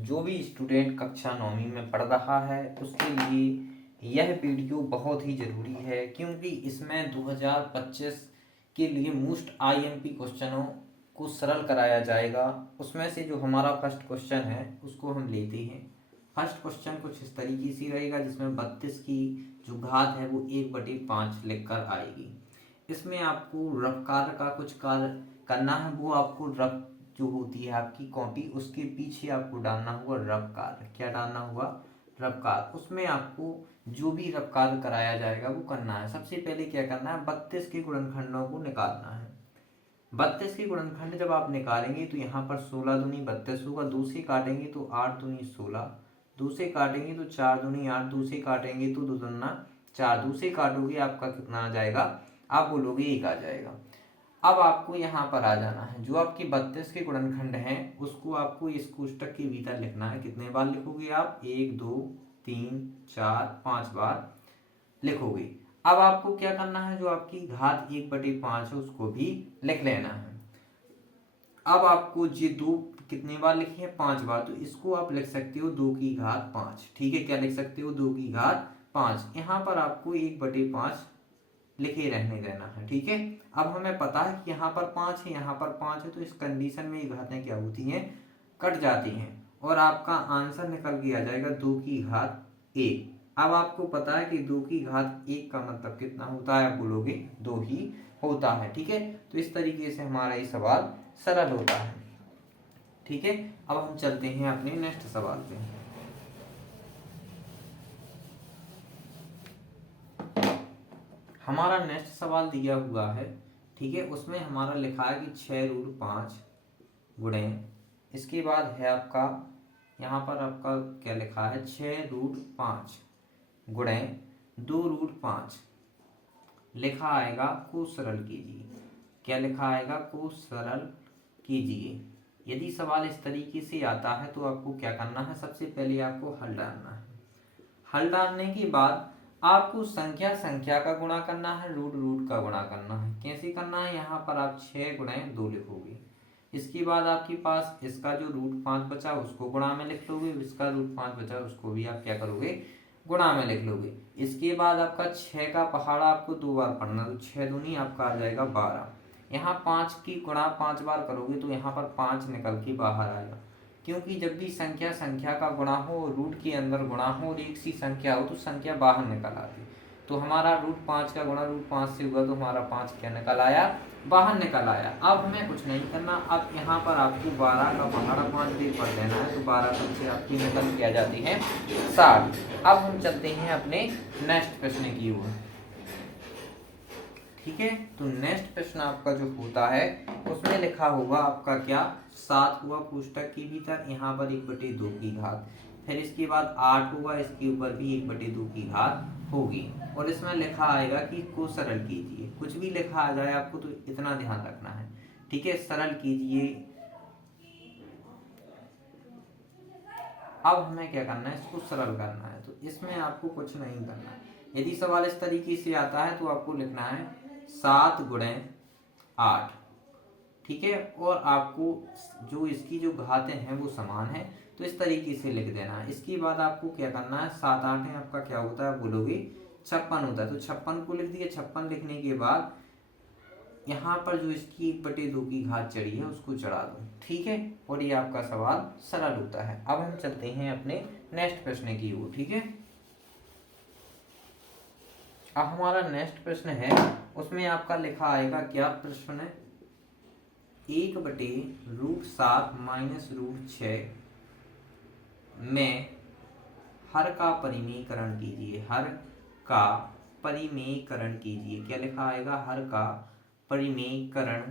जो भी स्टूडेंट कक्षा 9वीं में पढ़ रहा है उसके लिए यह वीडियो बहुत ही ज़रूरी है, क्योंकि इसमें 2025 के लिए मोस्ट आईएमपी क्वेश्चनों को सरल कराया जाएगा। उसमें से जो हमारा फर्स्ट क्वेश्चन है उसको हम लेते हैं। फर्स्ट क्वेश्चन कुछ इस तरीके से रहेगा, जिसमें 32 की जो घात है वो 1/5 लिख कर आएगी। इसमें आपको रफ कार्य का कुछ कार्य करना है, वो आपको रफ जो होती है आपकी कॉपी उसके पीछे आपको डालना होगा रफ कार्य। क्या डालना होगा? रफ कार्य। उसमें आपको जो भी रफ कार्य कराया जाएगा वो करना है। सबसे पहले क्या करना है, 32 के गुणनखंडों को निकालना है। 32 के गुणनखंड जब आप निकालेंगे तो यहाँ पर 16 दूनी 32 होगा, 2 से काटेंगे तो 8 दूनी 16, 2 से काटेंगे तो 4 दूनी 8, 2 से काटेंगे तो 2 दूना 4, 2 से काटोगे आपका कितना आ जाएगा? आप बोलोगे 1 आ जाएगा। अब आपको यहाँ पर आ जाना है, जो आपके 32 के गुणनखंड हैं उसको आपको इस कोष्टक के भीतर लिखना है। कितने बार लिखोगे आप? 1 2 3 4 5 बार लिखोगे। अब आपको क्या करना है, जो आपकी घात 1/5 है उसको भी लिख लेना है। अब आपको ये 2 कितने बार लिखे हैं? 5 बार, तो इसको आप लिख सकते हो 2 की घात 5। ठीक है, क्या लिख सकते हो? 2 की घात 5। यहाँ पर आपको 1/5 लिखे रहने देना है। ठीक है, अब हमें पता है कि यहाँ पर 5 है, यहाँ पर 5 है, तो इस कंडीशन में ये घातें क्या होती हैं? कट जाती हैं और आपका आंसर निकल के आ जाएगा 2 की घात 1। अब आपको पता है कि 2 की घात 1 का मतलब कितना होता है? आप बोलोगे 2 ही होता है। ठीक है, तो इस तरीके से हमारा ये सवाल सरल होता है। ठीक है, अब हम चलते हैं अपने नेक्स्ट सवाल पे। हमारा नेक्स्ट सवाल दिया हुआ है। ठीक है, उसमें हमारा लिखा है कि 6√5 गुणे, इसके बाद है आपका यहाँ पर आपका क्या लिखा है? 6√5 गुणे 2√5 लिखा आएगा को सरल कीजिए। क्या लिखा आएगा? को सरल कीजिए। यदि सवाल इस तरीके से आता है तो आपको क्या करना है? सबसे पहले आपको हल डालना है। हल डालने के बाद आपको संख्या संख्या का गुणा करना है, रूट रूट का गुणा करना है। कैसे करना है? यहाँ पर आप 6 गुणे 2 लिखोगे। इसके बाद आपके पास इसका जो √5 बचा उसको गुणा में लिख लोगे, इसका √5 बचा उसको भी आप क्या करोगे? गुणा में लिख लोगे। इसके बाद आपका 6 का पहाड़ा आपको 2 बार पढ़ना, तो 6 दूनी आपका आ जाएगा 12। यहाँ 5 की गुणा 5 बार करोगे तो यहाँ पर 5 निकल के बाहर आएगा, क्योंकि जब भी संख्या संख्या का गुणा हो, रूट के अंदर गुणा हो और एक सी संख्या हो तो संख्या बाहर निकल आती। तो हमारा √5 का गुणा √5 से हुआ तो हमारा 5 क्या निकल आया? बाहर निकल आया। अब हमें कुछ नहीं करना, अब यहाँ पर आपको 12 का पहाड़ा 5 भी पढ़ लेना है, तो 12 से आपकी निकल के आ जाती है 60। अब हम चलते हैं अपने नेक्स्ट प्रश्न की ओर। ठीक है, तो नेक्स्ट प्रश्न आपका जो होता है उसमें लिखा होगा आपका क्या? 7 हुआ कोष्टक के भीतर, यहाँ पर 1/2 की घात, फिर इसके बाद 8 होगा, इसके ऊपर भी 1/2 की घात होगी, और इसमें लिखा आएगा कि को सरल कीजिए। कुछ भी लिखा आ जाए आपको तो इतना ध्यान रखना है। ठीक है, सरल कीजिए। अब हमें क्या करना है? इसको सरल करना है, तो इसमें आपको कुछ नहीं करना है। यदि सवाल इस तरीके से आता है तो आपको लिखना है 7 गुणे 8। ठीक है, और आपको जो इसकी जो घातें हैं वो समान है, तो इस तरीके से लिख देना है। इसके बाद आपको क्या करना है? 7 8 है आपका क्या होता है? बोलोगे 56 होता है, तो 56 को लिख दिया। 56 लिखने के बाद यहाँ पर जो इसकी 1/2 की घात चढ़ी है उसको चढ़ा दो। ठीक है, और ये आपका सवाल सरल होता है। अब हम चलते हैं अपने नेक्स्ट प्रश्न की ओर। ठीक है, अब हमारा नेक्स्ट प्रश्न है, उसमें आपका लिखा आएगा क्या? प्रश्न 1/√7 - √6 में हर का परिमेयकरण कीजिए। हर का परिमेयकरण कीजिए। क्या लिखा आएगा? हर का परिमेयकरण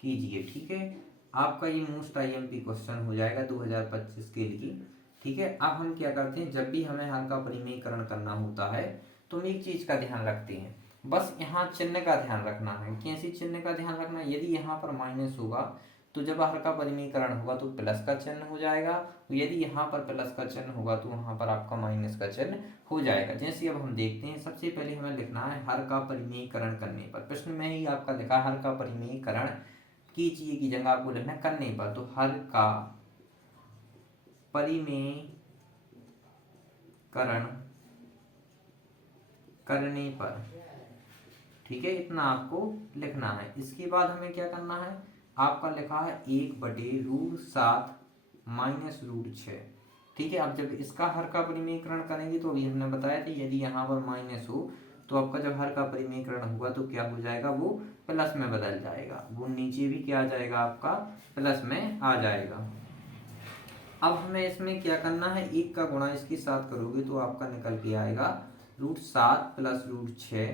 कीजिए। ठीक है, आपका ये मोस्ट आईएमपी क्वेश्चन हो जाएगा 2025 के लिए। ठीक है, अब हम क्या करते हैं, जब भी हमें हर का परिमेयकरण करना होता है तो हम एक चीज का ध्यान रखते हैं, बस यहाँ चिन्ह का ध्यान रखना है। कैसे चिन्ह का ध्यान रखना है? यदि यहाँ पर माइनस होगा तो जब हर का परिमेयकरण होगा तो प्लस का चिन्ह हो जाएगा, यदि यहाँ पर प्लस का चिन्ह होगा तो वहाँ पर आपका माइनस का चिन्ह हो जाएगा। जैसे अब हम देखते हैं, सबसे पहले हमें लिखना है हर का परिमेयकरण करने पर। प्रश्न में ही आपका लिखा हर का परिमेयकरण कीजिए की जगह आपको लिखना करने पर, तो हर का परिमेयकरण करने पर, ठीक है, इतना आपको लिखना है। इसके बाद हमें क्या करना है, आपका लिखा है 1/√7 माइनस √6, ठीक है। अब जब इसका हर का परिमेयकरण करेंगे तो अभी हमने बताया था यदि यहाँ पर माइनस हो तो आपका जब हर का परिमेयकरण होगा तो क्या हो जाएगा, वो प्लस में बदल जाएगा, वो नीचे भी क्या आ जाएगा, आपका प्लस में आ जाएगा। अब हमें इसमें क्या करना है, 1 का गुणा इसके साथ करोगे तो आपका निकल के आएगा √7 प्लस √6।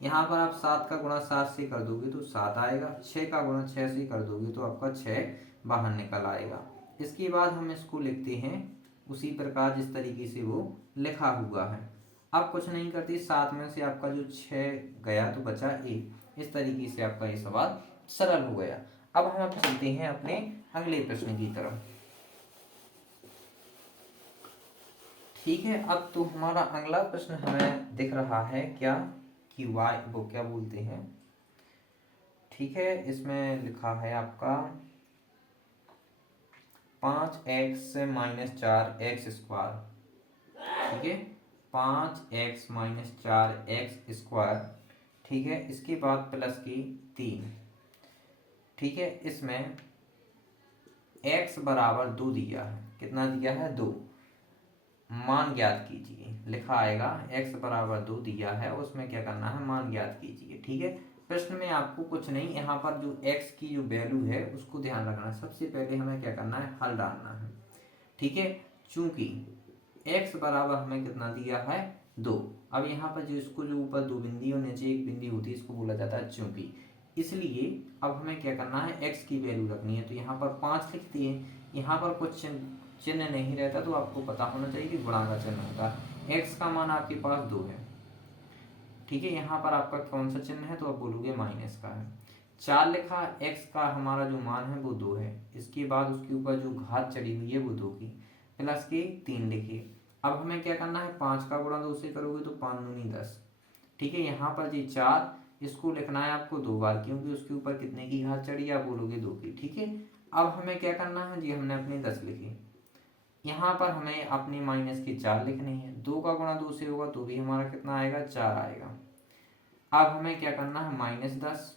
यहाँ पर आप 7 का गुणा 7 से कर दोगे तो 7 आएगा, 6 का गुणा 6 से कर दोगे तो आपका 6 बाहर निकल आएगा। इसके बाद हम इसको लिखते हैं उसी प्रकार जिस तरीके से वो लिखा हुआ है। अब कुछ नहीं करते, 7 में से आपका जो 6 गया तो बचा 1। इस तरीके से आपका ये सवाल सरल हो गया। अब हम चलते हैं अपने अगले प्रश्न की तरफ, ठीक है। अब तो हमारा अगला प्रश्न हमें दिख रहा है क्या कि वाई वो क्या बोलते हैं, ठीक है। इसमें लिखा है आपका 5x - 4x², ठीक है, 5x - 4x², ठीक है। इसके बाद प्लस की 3, ठीक है। इसमें x बराबर 2 दिया है, कितना दिया है, 2। मान ज्ञात कीजिए, लिखा आएगा x बराबर 2 दिया है, उसमें क्या करना है, मान ज्ञात कीजिए, ठीक है। प्रश्न में आपको कुछ नहीं, यहाँ पर जो x की जो वैल्यू है उसको ध्यान रखना है। सबसे पहले हमें क्या करना है, हल डालना है, ठीक है। चूंकि x बराबर हमें कितना दिया है, 2। अब यहाँ पर जो इसको जो ऊपर 2 बिंदी और नीचे 1 बिंदी होती है इसको बोला जाता है चूंकि। इसलिए अब हमें क्या करना है, x की वैल्यू रखनी है, तो यहाँ पर 5 लिखती है। यहाँ पर कुछ चिन्ह नहीं रहता तो आपको पता होना चाहिए कि गुणा का चिन्ह होता है। x का मान आपके पास 2 है, ठीक है। यहाँ पर आपका कौन सा चिन्ह है, तो आप बोलोगे माइनस का है। 4 लिखा, x का हमारा जो मान है वो 2 है, इसके बाद उसके ऊपर जो घात चढ़ी हुई है वो 2 की, प्लस के 3 लिखे। अब हमें क्या करना है, 5 का गुणा 2 से करोगे तो 5 दूनी 10, ठीक है। यहाँ पर ये 4 इसको लिखना है आपको 2 बार, क्योंकि उसके ऊपर कितने की घात चढ़ी, आप बोलोगे 2 की, ठीक है। अब हमें क्या करना है जी, हमने अपने 10 लिखे, यहाँ पर हमें अपनी माइनस की 4 लिखनी है। 2 का गुणा 2 से होगा तो भी हमारा कितना आएगा, 4 आएगा। अब हमें क्या करना है, -10,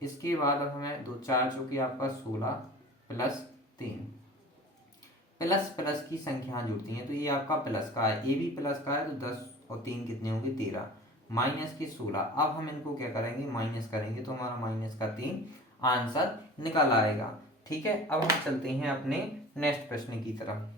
इसके बाद अब हमें 2 4 चूंकि आपका 16 प्लस 3, प्लस प्लस की संख्या जुड़ती हैं तो ये आपका प्लस का है, ये भी प्लस का है, तो 10 और 3 कितने होंगे, 13, माइनस की 16। अब हम इनको क्या करेंगे, माइनस करेंगे तो हमारा माइनस का 3 आंसर निकल आएगा, ठीक है। अब हम चलते हैं अपने नेक्स्ट प्रश्न की तरफ,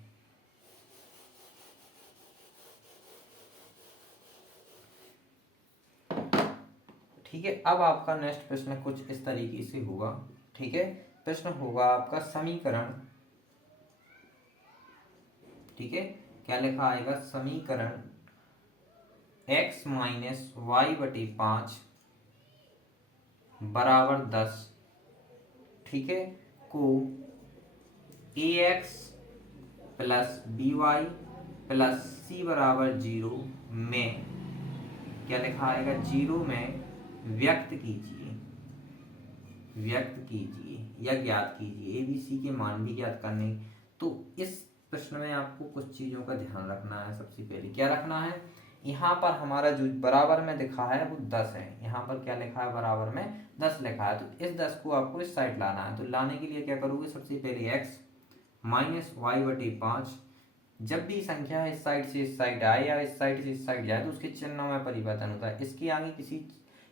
ठीक है। अब आपका नेक्स्ट प्रश्न कुछ इस तरीके से होगा, ठीक है। प्रश्न होगा आपका समीकरण, ठीक है, क्या लिखा आएगा, समीकरण x - y/5 बराबर 10, ठीक है, को ax plus by plus c बराबर 0 में क्या लिखा आएगा, 0 में व्यक्त कीजिए, व्यक्त कीजिए या ज्ञात कीजिए, ए बी सी के मान भी ज्ञात करने। तो इस प्रश्न में आपको कुछ चीज़ों का ध्यान रखना है। सबसे पहले क्या रखना है, यहाँ पर हमारा जो बराबर में लिखा है वो 10 है, यहाँ पर क्या लिखा है, बराबर में 10 लिखा है, तो इस 10 को आपको इस साइड लाना है। तो लाने के लिए क्या करोगे, सबसे पहले x - y/5, जब भी संख्या इस साइड से इस साइड आए या इस साइड से इस साइड जाए तो उसके चिन्हों में परिवर्तन होता है। इसके आगे किसी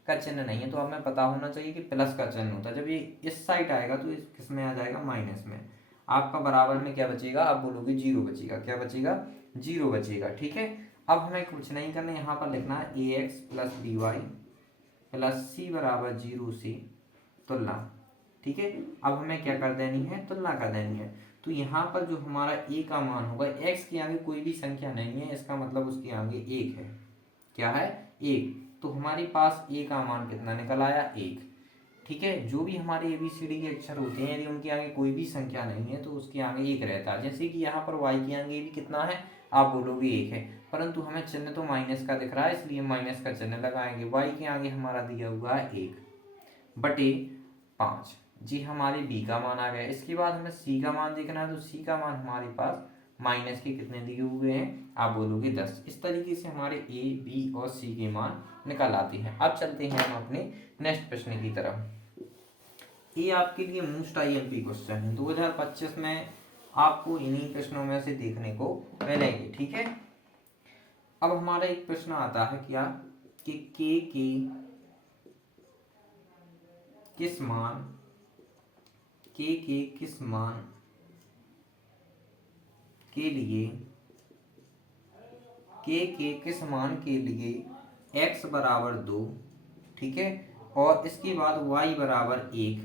का चिन्ह नहीं है तो हमें पता होना चाहिए कि प्लस का चिन्ह होता है। जब ये इस साइड आएगा तो इस किस में आ जाएगा, माइनस में। आपका बराबर में क्या बचेगा, आप बोलोगे 0 बचेगा, क्या बचेगा, 0 बचेगा, ठीक है। अब हमें कुछ नहीं करना, यहाँ पर लिखना है ax plus by plus c बराबर 0 से तुलना, ठीक है। अब हमें क्या कर देनी है, तुलना कर देनी है। तो यहाँ पर जो हमारा a का मान होगा, x के आगे कोई भी संख्या नहीं है, इसका मतलब उसके आगे 1 है, क्या है, 1। तो हमारे पास a का मान कितना निकल आया, 1, ठीक है। जो भी हमारे ABCD के अक्षर होते हैं यदि उनके आगे कोई भी संख्या नहीं है तो उसके आगे 1 रहता है। जैसे कि यहाँ पर y के आगे भी कितना है, आप बोलोगे 1 है, परंतु हमें चिन्ह तो माइनस का दिख रहा है इसलिए माइनस का चिन्ह लगाएंगे। y के आगे हमारा दिया हुआ है 1/5, जी हमारे b का मान आ गया। इसके बाद हमें c का मान देखना है, तो c का मान हमारे पास माइनस के कितने दिए हुए हैं, आप बोलोगे 10। इस तरीके से हमारे ए, बी और सी के मान निकल आते हैं। अब चलते हैं हम अपने नेक्स्ट प्रश्न की तरफ। ये आपके लिए मोस्ट आईएमपी क्वेश्चन है, 2025 में आपको इन्हीं प्रश्नों में से देखने को मिलेंगे, ठीक है। अब हमारा एक प्रश्न आता है क्या कि के किस मान किस मान के लिए किस मान के लिए x बराबर 2, ठीक है, और इसके बाद y बराबर 1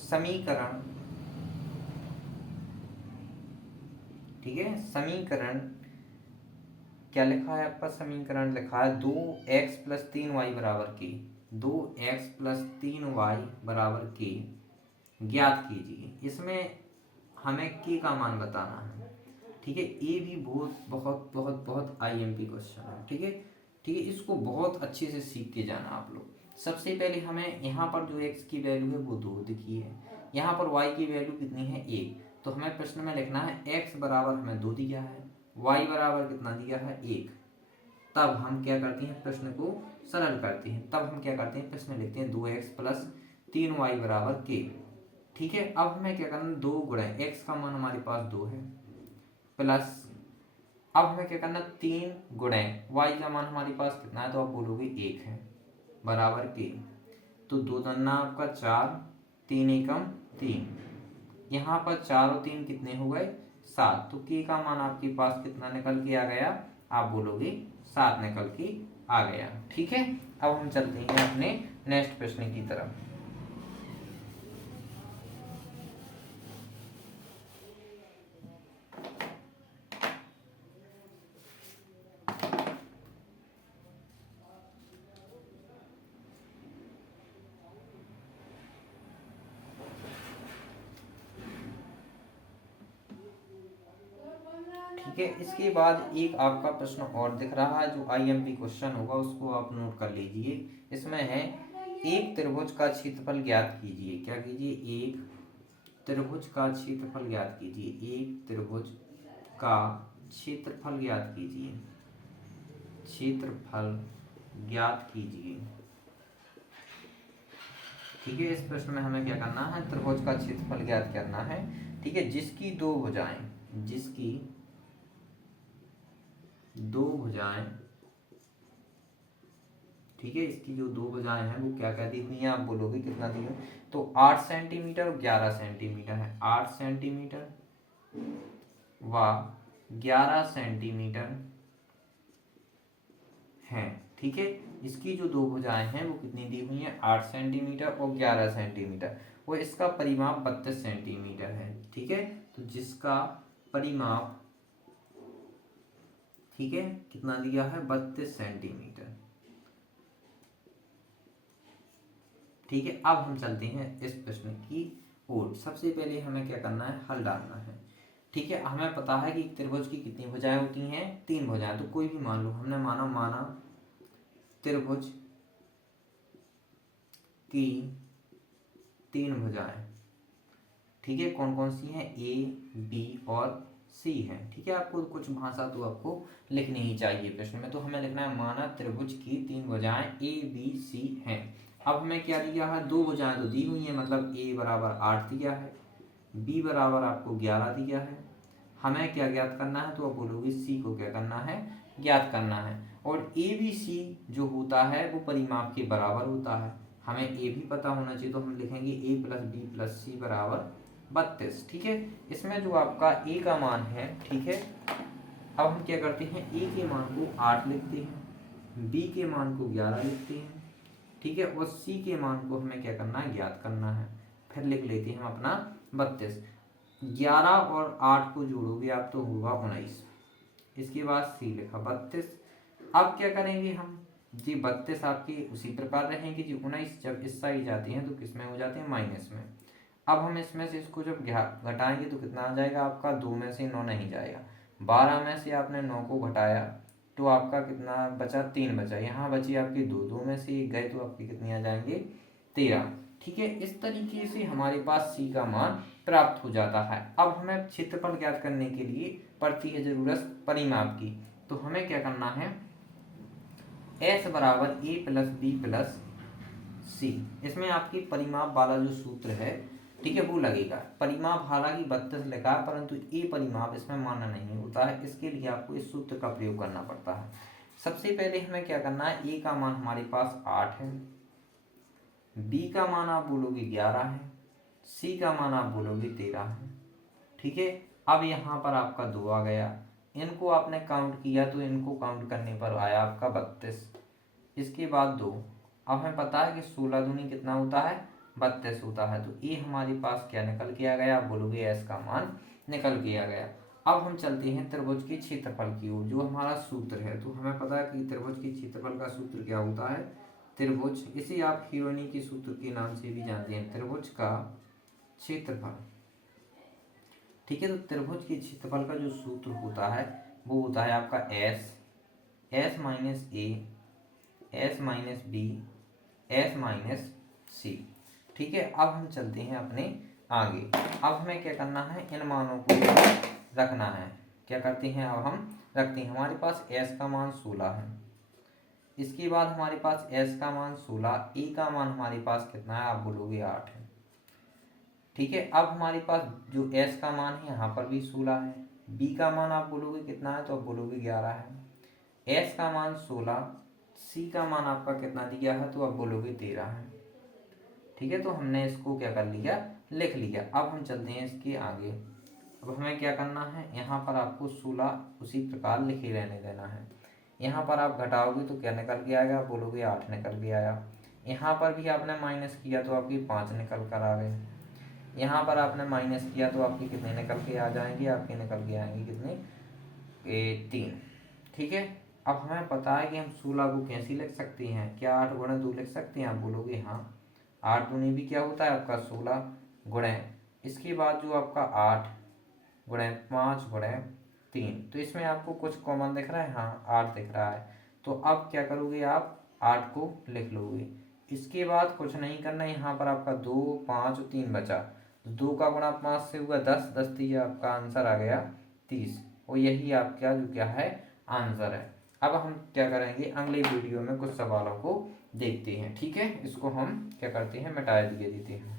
समीकरण, ठीक है, समीकरण क्या लिखा है आपका, समीकरण लिखा है 2x प्लस 3y बराबर के, 2x प्लस 3y बराबर के ज्ञात कीजिए। इसमें हमें के का मान बताना है, ठीक है। ये भी बहुत बहुत बहुत बहुत आईएमपी क्वेश्चन है, ठीक है, ठीक है। इसको बहुत अच्छे से सीख के जाना आप लोग। सबसे पहले हमें यहाँ पर जो x की वैल्यू है वो 2 दिखी है, यहाँ पर y की वैल्यू कितनी है 1, तो हमें प्रश्न में लिखना है x बराबर हमें 2 दिया है, y बराबर कितना दिया है 1। तब हम क्या करते हैं, प्रश्न को सरल करते हैं। तब हम क्या करते हैं, प्रश्न लिखते हैं 2x प्लस 3y बराबर के, ठीक है। अब हमें क्या करना है, 2 गुणा x का मान हमारे पास 2 है, प्लस अब हमें क्या करना, 3 गुणे y का मान हमारे पास कितना है, तो आप बोलोगे 1 है, बराबर के। तो 2 दूना आपका 4, 3 एकम 3, यहाँ पर 4 और 3 कितने हो गए 7, तो के का मान आपके पास कितना निकल के आ गया, आप बोलोगे 7 निकल के आ गया, ठीक है। अब हम चलते हैं अपने नेक्स्ट प्रश्न की तरफ। ठीक है, इसके बाद एक आपका प्रश्न और दिख रहा है जो आईएमपी क्वेश्चन होगा, उसको आप नोट कर लीजिए। इसमें है एक त्रिभुज का क्षेत्रफल ज्ञात कीजिए। क्या कीजिए, एक त्रिभुज का क्षेत्रफल ज्ञात कीजिए, एक त्रिभुज का क्षेत्रफल ज्ञात कीजिए, क्षेत्रफल ज्ञात कीजिए, ठीक है। इस प्रश्न में हमें क्या करना है, त्रिभुज का क्षेत्रफल ज्ञात करना है, ठीक है, जिसकी दो भुजाएं, जिसकी दो भुजाएं, ठीक है, इसकी जो दो भुजाएं हैं वो क्या क्या दी हुई हैं, आप बोलोगे कितना दी है, तो 8 सेंटीमीटर और 11 सेंटीमीटर है, 8 सेंटीमीटर व 11 सेंटीमीटर है, ठीक है। इसकी जो दो भुजाएं हैं वो कितनी दी हुई हैं, 8 सेंटीमीटर और 11 सेंटीमीटर, और इसका परिमाप 32 सेंटीमीटर है, ठीक है। तो जिसका परिमाप, ठीक है, कितना दिया है, 32 सेंटीमीटर, ठीक है। अब हम चलते हैं इस प्रश्न की ओर। सबसे पहले हमें क्या करना है, हल डालना है, ठीक है। हमें पता है कि त्रिभुज की कितनी भुजाएं होती हैं, 3 भुजाएं, तो कोई भी मान लो, हमने माना त्रिभुज की 3 भुजाएं, ठीक है, कौन कौन सी हैं, ए, बी और सी है, ठीक है। आपको कुछ भाषा तो आपको लिखनी ही चाहिए प्रश्न में, तो हमें लिखना है माना त्रिभुज की 3 भुजाएं ए, बी, सी हैं। अब हमें क्या दिया है, दो भुजाएं तो दी हुई हैं, मतलब ए बराबर 8 दिया है, बी बराबर आपको 11 दिया है। हमें क्या ज्ञात करना है, तो आप बोलोगे सी को क्या करना है, ज्ञात करना है। और ए बी सी जो होता है वो परिमाप के बराबर होता है, हमें ए भी पता होना चाहिए, तो हम लिखेंगे ए प्लस बी प्लस सी बराबर 32, ठीक है। इसमें जो आपका ए का मान है, ठीक है, अब हम क्या करते हैं, ए के मान को 8 लिखते हैं, बी के मान को 11 लिखते हैं, ठीक है, और सी के मान को हमें क्या करना है, ज्ञात करना है। फिर लिख लेते हैं हम अपना 32, 11 और 8 को जोड़ोगे आप तो होगा 19, इसके बाद सी लिखा 32। अब क्या करेंगे हम जी, 32 आपकी उसी प्रकार रहेंगे जी, 19 जब इस साइड जाती हैं तो किस में हो जाते हैं, माइनस में। अब हम इसमें से इसको जब घटाएंगे तो कितना आ जाएगा आपका, 2 में से 9 नहीं जाएगा, 12 में से आपने 9 को घटाया तो आपका कितना बचा, 3 बचा, यहाँ बची आपकी 2, 2 में से 1 गए तो आपकी कितनी आ जाएंगे, 13, ठीक है, इस तरीके से हमारे पास सी का मान प्राप्त हो जाता है। अब हमें क्षेत्रफल ज्ञात करने के लिए पड़ती है जरूरत परिमाप की। तो हमें क्या करना है, एस बराबर ए प्लस बी प्लस सी, इसमें आपकी परिमाप वाला जो सूत्र है, ठीक है, वो लगेगा। परिमाप हालांकि 32 लिखा है, परंतु ए परिमाप इसमें मान्य नहीं होता है, इसके लिए आपको इस सूत्र का प्रयोग करना पड़ता है। सबसे पहले हमें क्या करना है, ए का मान हमारे पास 8 है, बी का मान आप बोलोगे 11 है, सी का मान आप बोलोगे 13 है। ठीक है, अब यहाँ पर आपका 2 आ गया, इनको आपने काउंट किया तो इनको काउंट करने पर आया आपका 32। इसके बाद 2, अब हमें पता है कि 16 दूनी कितना होता है, 32 होता है। तो ये हमारे पास क्या निकल के आ गया, आप बोलोगे एस का मान निकल के आ गया। अब हम चलते हैं त्रिभुज के क्षेत्रफल की ओर, जो हमारा सूत्र है। तो हमें पता है कि त्रिभुज के क्षेत्रफल का सूत्र क्या होता है, त्रिभुज, इसे आप खीरोनी के सूत्र के नाम से भी जानते हैं, त्रिभुज का क्षेत्रफल। ठीक है, तो त्रिभुज के क्षेत्रफल का जो सूत्र होता है वो होता है आपका S minus A, S minus B, S minus C. ठीक है, अब हम चलते हैं अपने आगे। अब हमें क्या करना है, इन मानों को रखना है। क्या करते हैं, अब हम रखते हैं। हमारे पास एस का मान 16 है, इसके बाद हमारे पास एस का मान 16, ए का मान हमारे पास कितना है, आप बोलोगे 8 है। ठीक है, अब हमारे पास जो एस का मान है यहाँ पर भी 16 है, बी का मान आप बोलोगे कितना है, तो आप बोलोगे 11 है, एस का मान 16, सी का मान आपका कितना दिया है, तो आप बोलोगे 13 है। ठीक है, तो हमने इसको क्या कर लिया, लिख लिया। अब हम चलते हैं इसके आगे। अब हमें क्या करना है, यहाँ पर आपको 16 उसी प्रकार लिखे रहने देना है। यहाँ पर आप घटाओगे तो क्या निकल के आएगा, बोलोगे 8 निकल के आया। यहाँ पर भी आपने माइनस किया तो आपकी 5 निकल कर आ गए। यहाँ पर आपने माइनस किया तो आपके कितने निकल के आ जाएंगे, आपके निकल के आएंगे कितने, 3। ठीक है, अब हमें पता है कि हम 16 को कैसे लिख सकते हैं, क्या 8 गुणे 2 लिख सकते हैं, आप बोलोगे हाँ। 8 दूनी भी क्या होता है आपका 16 गुणे, इसके बाद जो आपका 8 गुणे 5 गुणे 3, तो इसमें आपको कुछ कॉमन दिख रहा है, हाँ 8 दिख रहा है। तो अब क्या करोगे, आप 8 को लिख लोगे। इसके बाद कुछ नहीं करना, यहाँ पर आपका 2 5 और 3 बचा, तो 2 का गुणा 5 से हुआ 10, 10 से आपका आंसर आ गया 30, और यही आपका जो क्या है आंसर है। अब हम क्या करेंगे, अगले वीडियो में कुछ सवालों को देखते हैं। ठीक है, इसको हम क्या करते हैं, मिटा दिए देते हैं।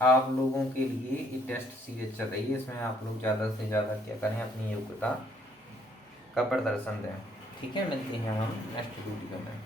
आप लोगों के लिए ये टेस्ट सीरीज चल रही है, इसमें आप लोग ज़्यादा से ज़्यादा क्या करें, अपनी योग्यता का प्रदर्शन दें। ठीक है, मिलते हैं हम नेक्स्ट वीडियो में।